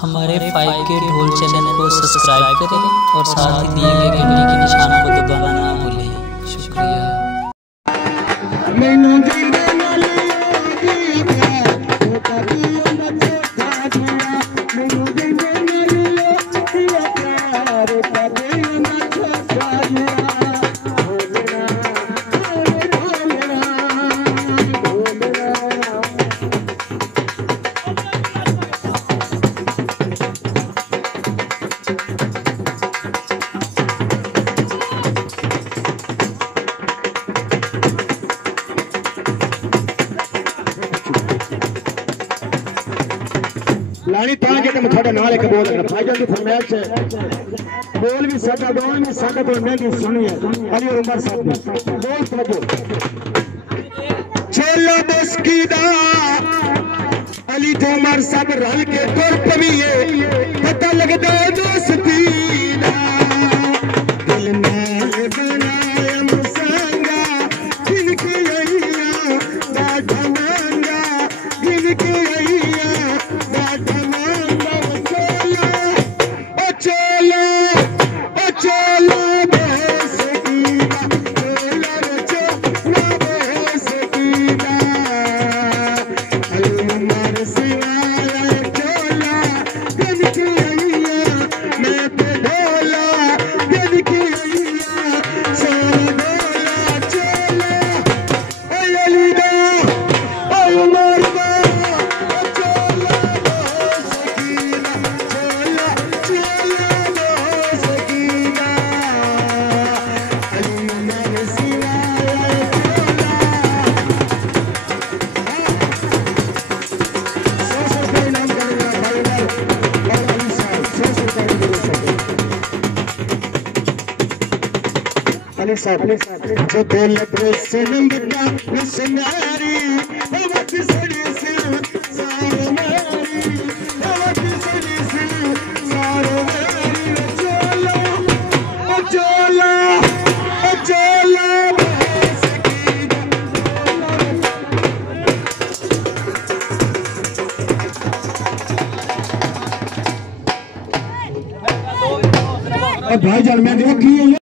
हमारे 5K ढोल channel को सब्सक्राइब करें और साथ ही दिए गए घंटी के निशान को दबाना ना भूलें। शुक्रिया। लानी तां के मैं थोड़ा नाल एक बोल रहा भाईजान की फरमाइश है बोल भी सका गाँव में सका तो मैं भी सुनी है अली और उमर साहब ने बोल समझो चलो मुस्किदा अली तो उमर साहब रल के तौर पर भी ये पता लगता है दोस्ती दा दिल में बनाया मुसंगा जिनकी अइया दादा मांगा जिनकी अइया दादा जो दिल प्रसन्न बड़ा मिशनरी वक्त सड़ी से सारो मेरी वक्त सड़ी से सारो मेरी चोला चोला चोला भाईजान मैं देखी